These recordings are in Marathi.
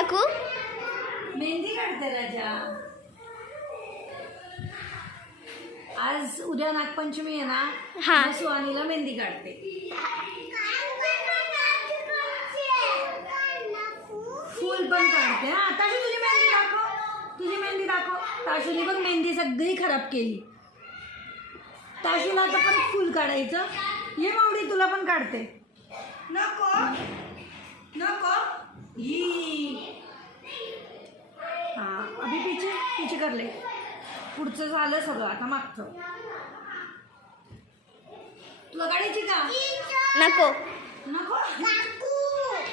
दाखवू? मेहंदी काढते राजा. आज उद्या नागपंचमी आहे ना. हा. मग सुहानीला मेहंदी काढते. फुल पण काढते. हा ताशू तुझी मेहंदी दाखव. तुझी मेहंदी दाखव. ताशूने बघ मेहंदी सगळी खराब केली. ताशूला आता पण फुल काढायचं. ये मावडी तुला पण काढते. नको नको ही. हाँ अभी पीछे पीछे कर ले. पुढचं झालं सगळं आता मागचं. तुला काढायची का? नको. नको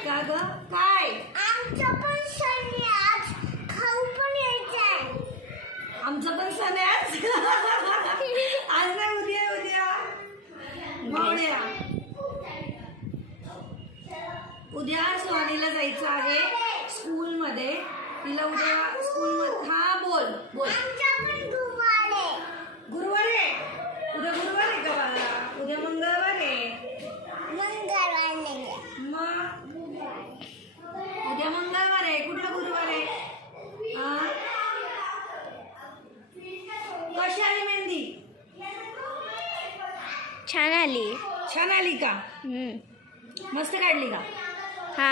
का ग काय? आमचा पण सण आहे आज. आज नाही उद्या उद्या मावड्या. उद्या सुहानीला जायचं आहे स्कूलमध्ये. तिला उद्या स्कूलमध्ये. हा बोल बोल. गुरुवार आहे. उद्या गुरुवार आहे का बाळा? उद्या मंगळवार आहे. मग उद्या मंगळवार आहे. कुठला गुरुवार आहे? हा कशी आली मेहंदी? छान आली. छान आली का? मस्त काढली का? हा.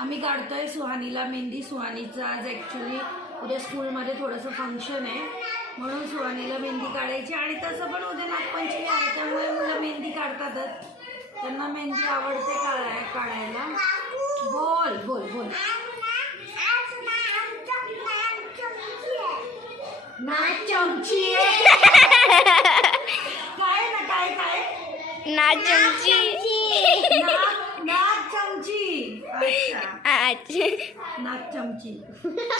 आम्ही काढतोय सुहानीला मेहंदी. सुहानीचं आज ॲक्च्युली उद्या स्कूलमध्ये थोडंसं फंक्शन आहे म्हणून सुहानीला मेहंदी काढायची. आणि तसं पण उद्या नागपंचमी आहे त्यामुळे मुलं मेहंदी काढतातच. त्यांना मेहंदी आवडते काढायला. बोल बोल बोल. नाच चमची काय ना काय काय? नाच चमची. नाच चमची. अच्छा नाच चमची.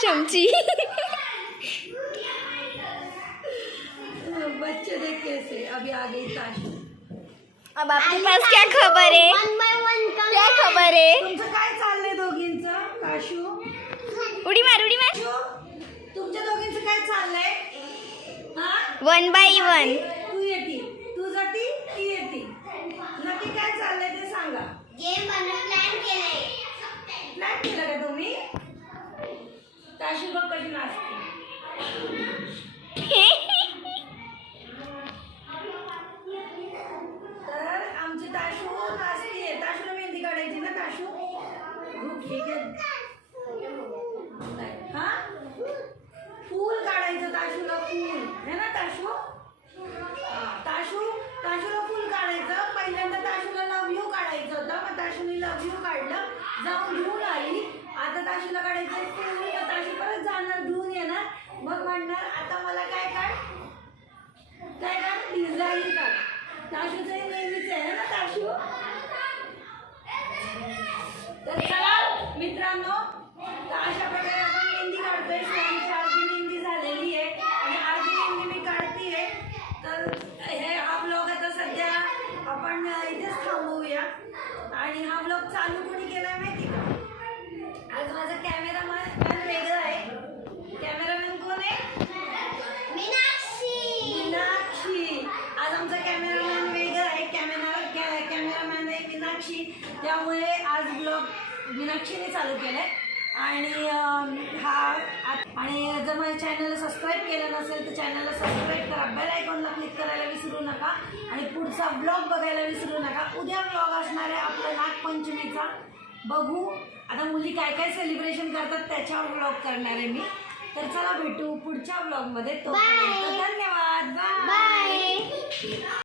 चमची. बच्चे देख कैसे. अभी आ गई ताशू. अब आपके पास क्या खबर है? क्या खबर है? तुमचं काय चाललंय दोघींचं? ताशू उडी मार उडी मार. तुमच्या दोघींचं काय चाललंय? हा 1 by 1. तू येती तू जाती ती येती. नक्की काय चाललंय ते सांगा. प्लॅन केलं का तुम्ही? ताशू बघ कशी नाचते. तर आमची ताशू नाचतीये. ताशूला मेहंदी काढायची ना ताशू. ठीक आहे. हा फूल काढायचं ताशूला. फूल है ना ताशू? ताशूला फूल काढायचं. पहिल्यांदा ताशूला लव यू काढायचं होतं. मग ताशूने लव यू काढलं. जाऊन धुवून आली. आता ताशूला काढायचं फूल. तर ताशू परत जाणार धुवून येणार. मग म्हणणार आता मला काय काढ डिझाईन काढ. ताशूचं नेहमीच आहे ना ताशू. तर चला मित्रांनो तर अशा प्रकारे आपण मेहंदी काढतोय. सुहानीची अर्धी मेहंदी झालेली आहे आणि अर्धी मेहंदी मी काढतीये. तर हा ब्लॉग आता सध्या आपण इथेच थांबवूया. आणि हा ब्लॉग चालू कोणी केलाय माहिती का? आज माझा कॅमेरामॅन वेगळा आहे. कॅमेरामॅन कोण आहे? मीनाक्षी. आज आमचा कॅमेरामॅन वेगळा आहे. कॅमेरामॅन आहे मीनाक्षी. त्यामुळे आज ब्लॉग मीनाक्षीने चालू केलाय. आणि जर माझ्या चॅनलला सबस्क्राईब केलं नसेल तर चॅनलला सबस्क्राईब करा. बेल आयकॉनला क्लिक करायला विसरू नका. आणि पुढचा ब्लॉग बघायला विसरू नका. उद्या ब्लॉग असणार आहे आपलं नागपंचमीचा. बघू आता मुली काय काय सेलिब्रेशन करतात त्याच्यावर ब्लॉग करणार आहे मी. तर चला भेटू पुढच्या ब्लॉगमध्ये. तोपर्यंत धन्यवाद. बाय.